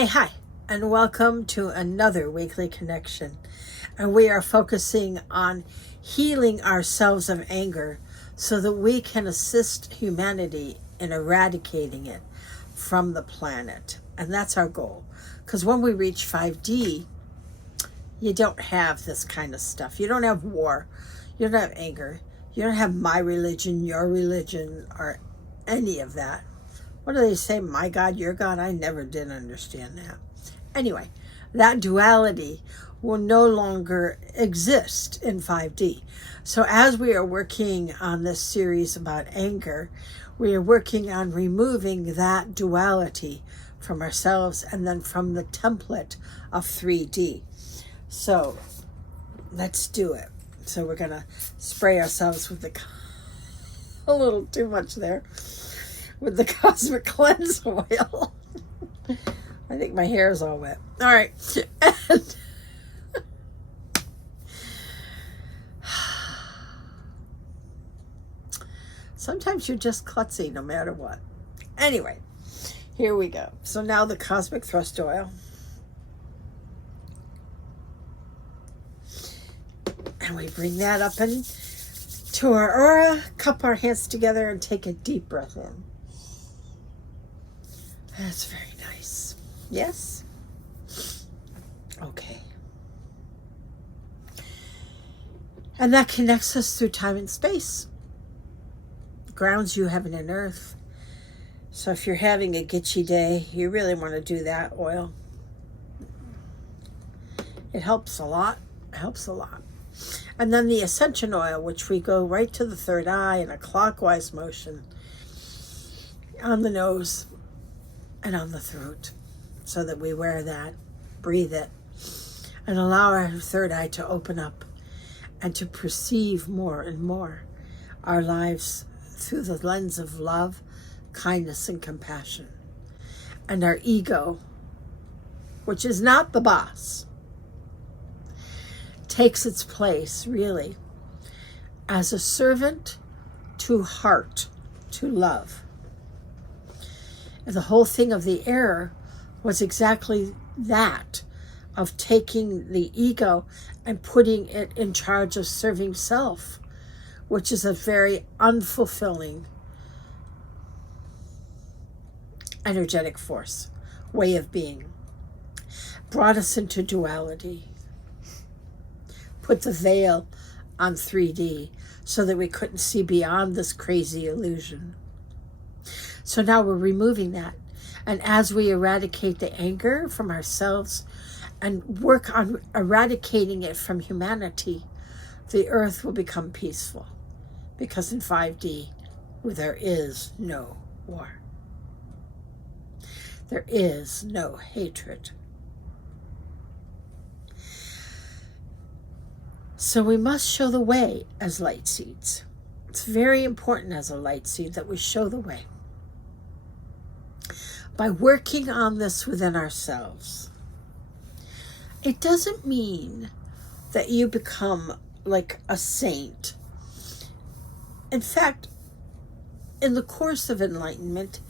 Hey, hi, and welcome to another weekly connection. And we are focusing on healing ourselves of anger so that we can assist humanity in eradicating it from the planet. And that's our goal. Because when we reach 5D, you don't have this kind of stuff. You don't have war. You don't have anger. You don't have my religion, your religion, or any of that. What do they say? My God, your God? I never did understand that. Anyway, that duality will no longer exist in 5D. So as we are working on this series about anger, we are working on removing that duality from ourselves and then from the template of 3D. So let's do it. So we're going to spray ourselves with a little too much there, with the Cosmic Cleanse oil. I think my hair is all wet. All right. And sometimes you're just klutzy no matter what. Anyway, here we go. So now the Cosmic Thrust oil. And we bring that up into our aura, cup our hands together, and take a deep breath in. That's very nice. Yes? Okay. And that connects us through time and space. Grounds you heaven and earth. So if you're having a gitchy day, you really want to do that oil. It helps a lot. It helps a lot. And then the ascension oil, which we go right to the third eye in a clockwise motion on the nose and on the throat, so that we wear that, breathe it, and allow our third eye to open up and to perceive more and more our lives through the lens of love, kindness, and compassion. And our ego, which is not the boss, takes its place really as a servant to heart, to love. And the whole thing of the error was exactly that, of taking the ego and putting it in charge of serving self, which is a very unfulfilling energetic force, way of being. Brought us into duality. Put the veil on 3D so that we couldn't see beyond this crazy illusion. So now we're removing that. And as we eradicate the anger from ourselves and work on eradicating it from humanity, the earth will become peaceful. Because in 5D, there is no war. There is no hatred. So we must show the way as light seeds. It's very important as a light seed that we show the way. By working on this within ourselves. It doesn't mean that you become like a saint. In fact, in the course of enlightenment,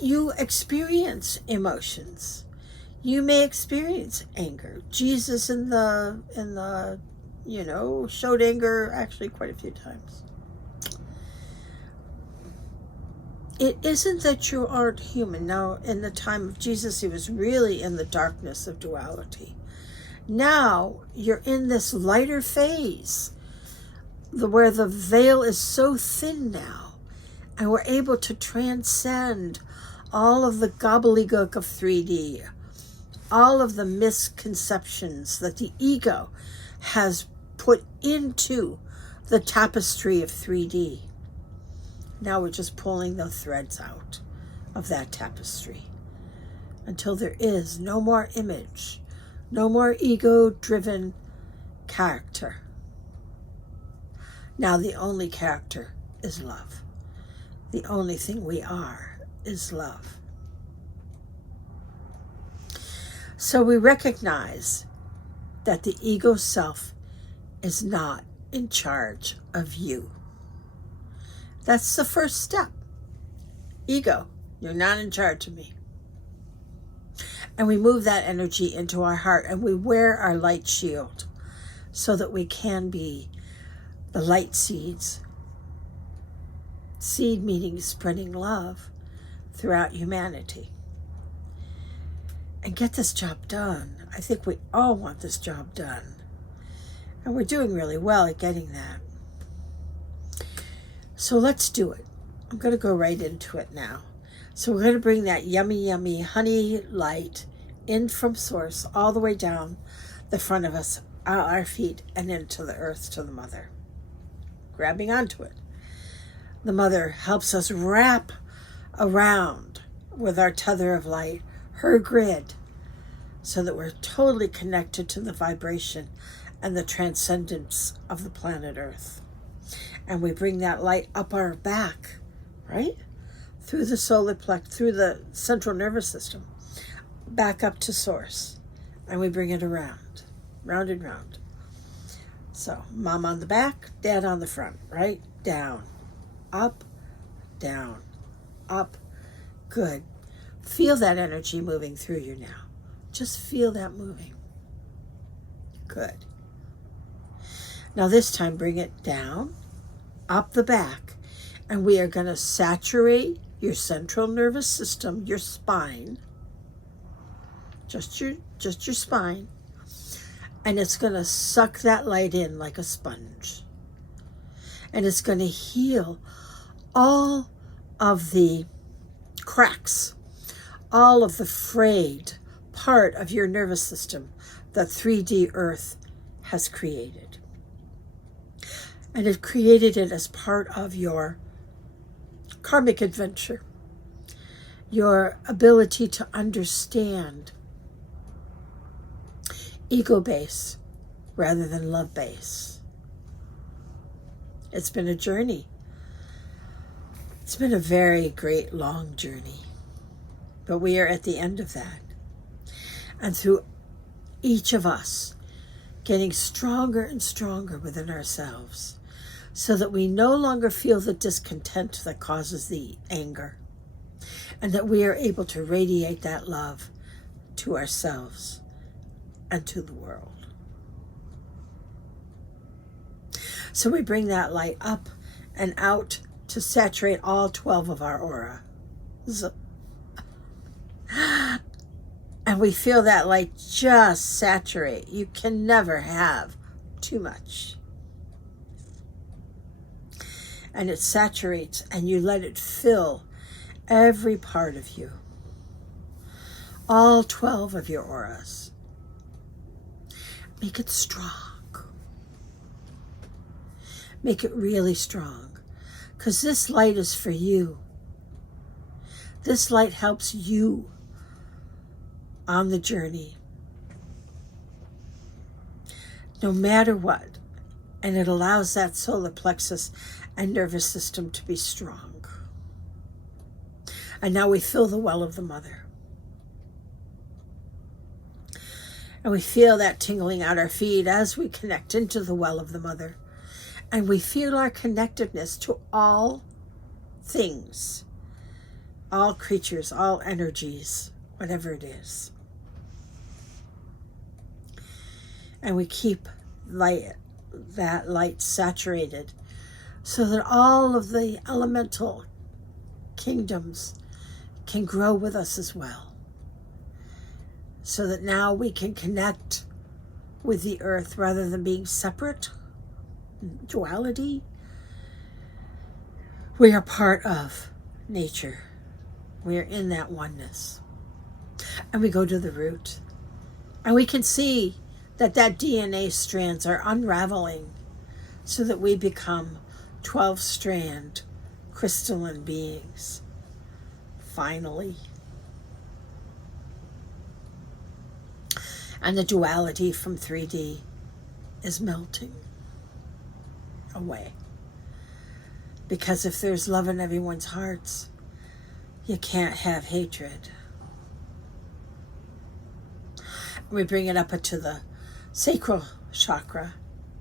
you experience emotions. You may experience anger. Jesus in the showed anger actually quite a few times. It isn't that you aren't human. Now, in the time of Jesus, he was really in the darkness of duality. Now, you're in this lighter phase where the veil is so thin now, and we're able to transcend all of the gobbledygook of 3D, all of the misconceptions that the ego has put into the tapestry of 3D. Now we're just pulling the threads out of that tapestry until there is no more image, no more ego-driven character. Now the only character is love. The only thing we are is love. So we recognize that the ego self is not in charge of you. That's the first step. Ego, you're not in charge of me. And we move that energy into our heart, and we wear our light shield so that we can be the light seeds. Seed meaning spreading love throughout humanity. And get this job done. I think we all want this job done. And we're doing really well at getting that. So let's do it. I'm going to go right into it now. So we're going to bring that yummy, yummy honey light in from source all the way down the front of us, out our feet, and into the earth to the mother. Grabbing onto it. The mother helps us wrap around with our tether of light, her grid, so that we're totally connected to the vibration and the transcendence of the planet Earth. And we bring that light up our back, right? Through the solar plexus, through the central nervous system, back up to source. And we bring it around, round and round. So, mom on the back, dad on the front, right? Down, up, down, up. Good. Feel that energy moving through you now. Just feel that moving. Good. Now this time bring it down, up the back, and we are going to saturate your central nervous system, your spine, just your spine, and it's going to suck that light in like a sponge. And it's going to heal all of the cracks, all of the frayed part of your nervous system that 3D Earth has created. And it created it as part of your karmic adventure, your ability to understand ego base rather than love base. It's been a journey. It's been a very great long journey, but we are at the end of that. And through each of us getting stronger and stronger within ourselves, so that we no longer feel the discontent that causes the anger, and that we are able to radiate that love to ourselves and to the world. So we bring that light up and out to saturate all 12 of our auras. And we feel that light just saturate. You can never have too much. And it saturates, and you let it fill every part of you. All 12 of your auras. Make it strong. Make it really strong. Because this light is for you. This light helps you on the journey. No matter what. And it allows that solar plexus and nervous system to be strong. And now we fill the well of the mother. And we feel that tingling at our feet as we connect into the well of the mother. And we feel our connectedness to all things, all creatures, all energies, whatever it is. And we keep that light saturated so that all of the elemental kingdoms can grow with us as well. So that now we can connect with the earth rather than being separate, duality. We are part of nature. We are in that oneness. And we go to the root. And we can see that DNA strands are unraveling so that we become 12-strand crystalline beings. Finally. And the duality from 3D is melting away. Because if there's love in everyone's hearts, you can't have hatred. We bring it up into the sacral chakra,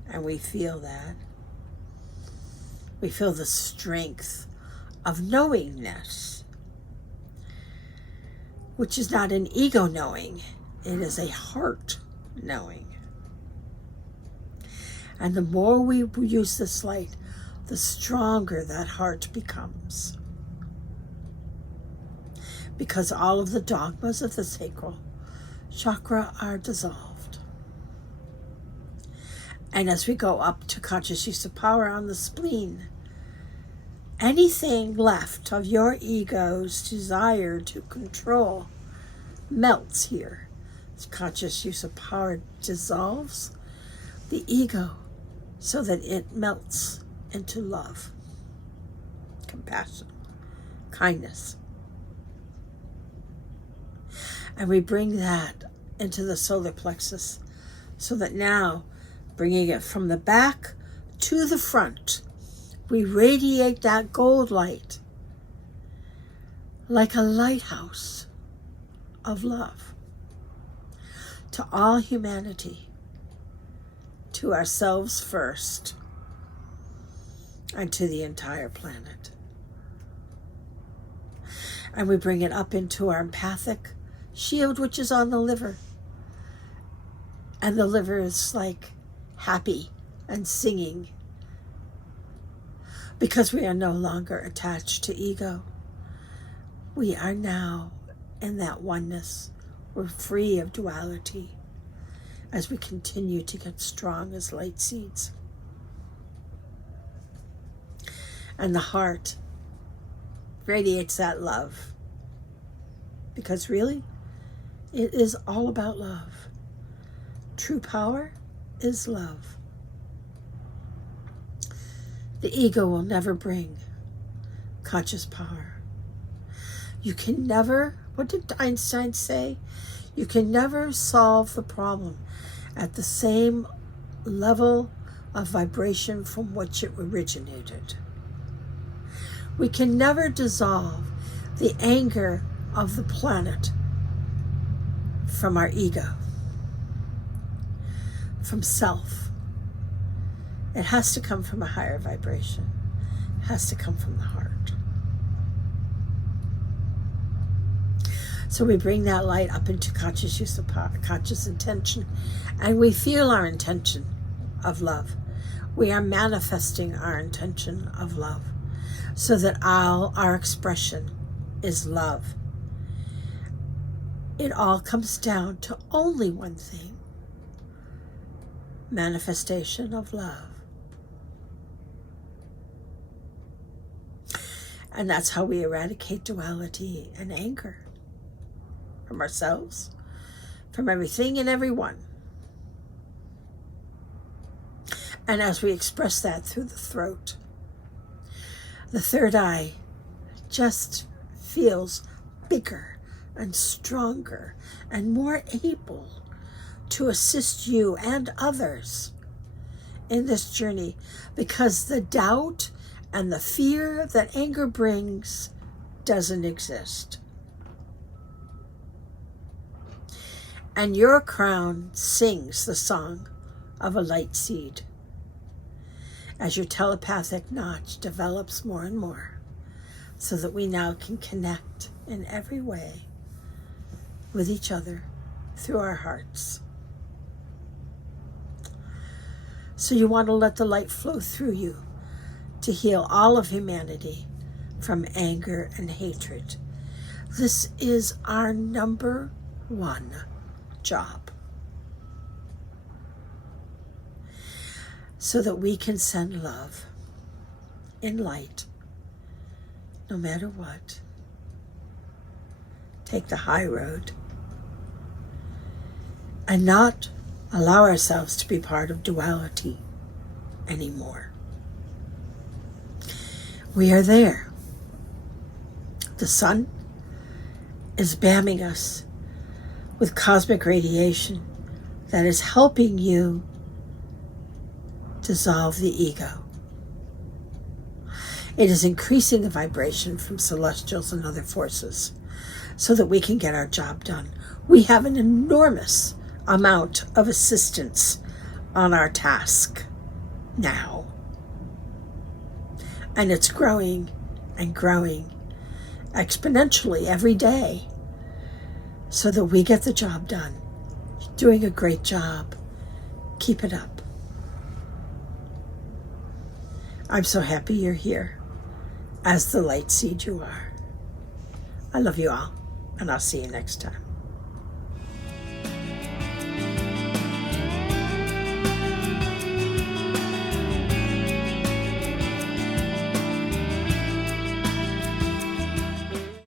and we feel that. We feel the strength of knowingness. which is not an ego knowing, it is a heart knowing. And the more we use this light, the stronger that heart becomes. Because all of the dogmas of the sacral chakra are dissolved. And as we go up to conscious use of power on the spleen, anything left of your ego's desire to control melts here. As conscious use of power dissolves the ego so that it melts into love, compassion, kindness. And we bring that into the solar plexus so that now, bringing it from the back to the front, we radiate that gold light like a lighthouse of love to all humanity, to ourselves first, and to the entire planet. And we bring it up into our empathic shield, which is on the liver. And the liver is like happy and singing because we are no longer attached to ego. We are now in that oneness. We're free of duality as we continue to get strong as light seeds. And the heart radiates that love because really, it is all about love. True power is love. The ego will never bring conscious power. You can never, what did Einstein say? You can never solve the problem at the same level of vibration from which it originated. We can never dissolve the anger of the planet from our ego, from self. It has to come from a higher vibration. It has to come from the heart. So we bring that light up into conscious use of power, conscious intention, and we feel our intention of love. We are manifesting our intention of love so that all our expression is love. It all comes down to only one thing: manifestation of love. And that's how we eradicate duality and anger from ourselves, from everything and everyone. And as we express that through the throat, the third eye just feels bigger and stronger and more able to assist you and others in this journey, because the doubt and the fear that anger brings doesn't exist. And your crown sings the song of a light seed as your telepathic notch develops more and more, so that we now can connect in every way with each other through our hearts. So you want to let the light flow through you to heal all of humanity from anger and hatred. This is our number one job, so that we can send love in light no matter what. Take the high road and not allow ourselves to be part of duality anymore. We are there. The sun is bamming us with cosmic radiation that is helping you dissolve the ego. It is increasing the vibration from celestials and other forces so that we can get our job done. We have an enormous amount of assistance on our task now. And it's growing and growing exponentially every day. so that we get the job done. You're doing a great job. Keep it up. I'm so happy you're here, as the light seed you are. I love you all, and I'll see you next time.